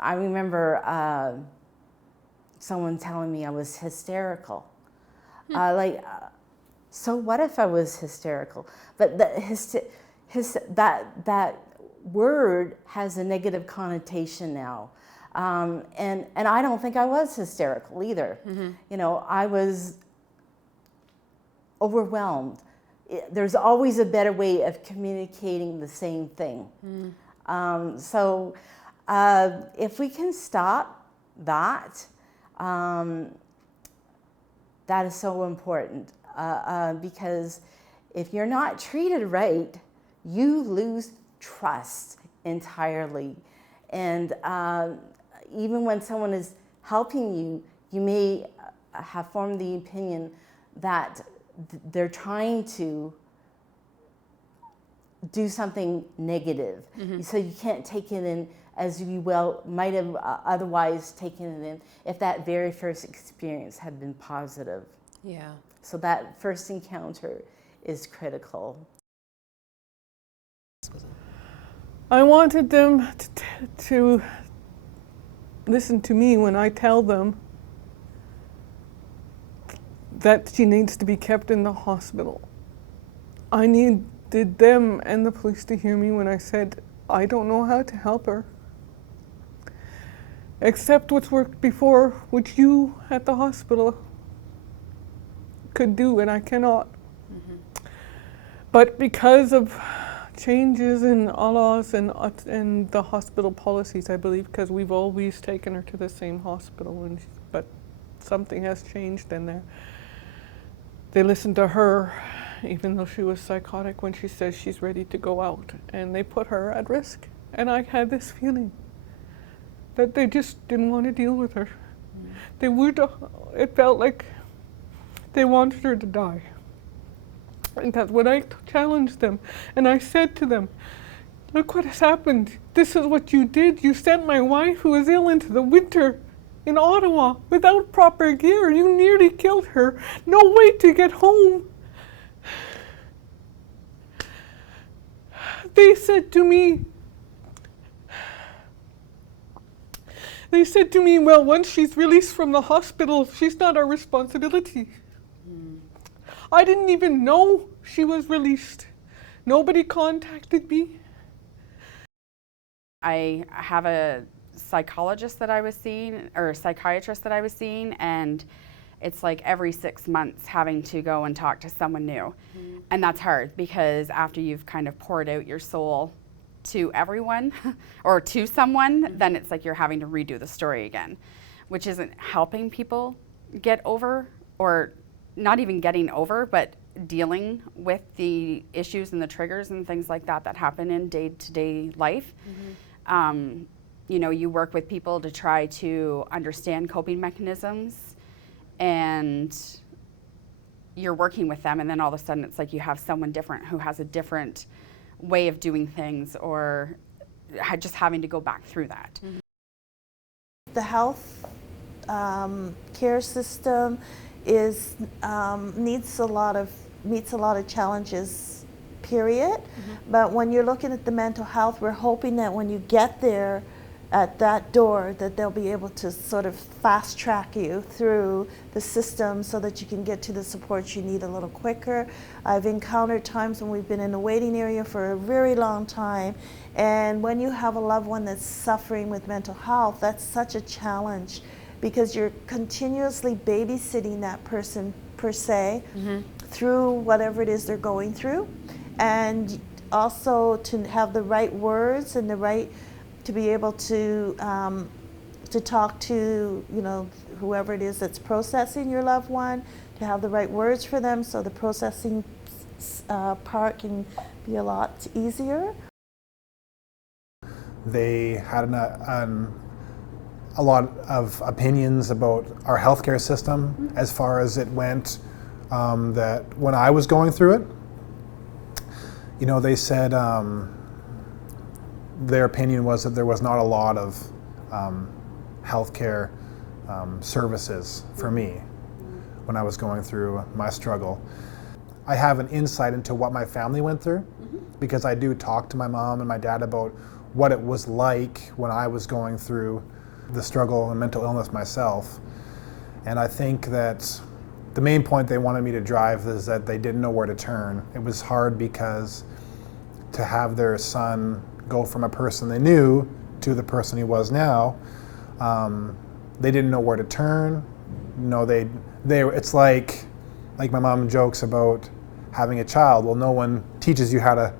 I remember someone telling me I was hysterical. So what if I was hysterical? But that word has a negative connotation now. And I don't think I was hysterical either. Mm-hmm. You know, I was overwhelmed. There's always a better way of communicating the same thing. Mm. So if we can stop that, that is so important. Because if you're not treated right, you lose trust entirely. And even when someone is helping you, you may have formed the opinion that they're trying to do something negative. Mm-hmm. So you can't take it in as you might have otherwise taken it in if that very first experience had been positive. Yeah. So that first encounter is critical. I wanted them to listen to me when I tell them that she needs to be kept in the hospital. I needed them and the police to hear me when I said, I don't know how to help her. Except what's worked before, which you at the hospital could do, and I cannot. Mm-hmm. But because of changes in laws and the hospital policies, I believe, because we've always taken her to the same hospital, but something has changed in there. They listened to her, even though she was psychotic, when she says she's ready to go out, and they put her at risk. And I had this feeling that they just didn't want to deal with her. It felt like they wanted her to die. And that's when I challenged them. And I said to them, look what has happened. This is what you did. You sent my wife, who was ill, into the winter in Ottawa without proper gear. You nearly killed her. No way to get home. They said to me, well, once she's released from the hospital, she's not our responsibility. I didn't even know she was released. Nobody contacted me. I have a psychologist that I was seeing, or a psychiatrist that I was seeing, and it's like every 6 months having to go and talk to someone new. Mm. And that's hard because after you've kind of poured out your soul to everyone or to someone, then it's like you're having to redo the story again, which isn't helping people get over, or not even getting over, but dealing with the issues and the triggers and things like that that happen in day-to-day life. Mm-hmm. You know, you work with people to try to understand coping mechanisms, and you're working with them, and then all of a sudden it's like you have someone different who has a different way of doing things, or just having to go back through that. Mm-hmm. The health care system meets a lot of challenges, period. Mm-hmm. But when you're looking at the mental health, we're hoping that when you get there at that door, that they'll be able to sort of fast track you through the system so that you can get to the support you need a little quicker. I've encountered times when we've been in the waiting area for a very long time, and when you have a loved one that's suffering with mental health, that's such a challenge, because you're continuously babysitting that person, per se, mm-hmm. through whatever it is they're going through. And also to have the right words and to be able to talk to, you know, whoever it is that's processing your loved one, to have the right words for them so the processing part can be a lot easier. They had a lot of opinions about our healthcare system, mm-hmm. as far as it went, that when I was going through it, you know, they said their opinion was that there was not a lot of healthcare services for me when I was going through my struggle. I have an insight into what my family went through, mm-hmm. because I do talk to my mom and my dad about what it was like when I was going through the struggle and mental illness myself. And I think that the main point they wanted me to drive is that they didn't know where to turn. It was hard because to have their son go from a person they knew to the person he was now, they didn't know where to turn. It's like my mom jokes about having a child. Well, no one teaches you how to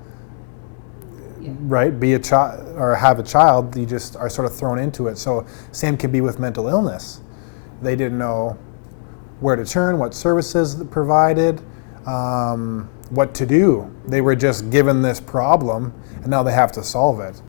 right, be a child or have a child. You just are sort of thrown into it. So same can be with mental illness. They didn't know where to turn, what services provided, what to do. They were just given this problem, and now they have to solve it.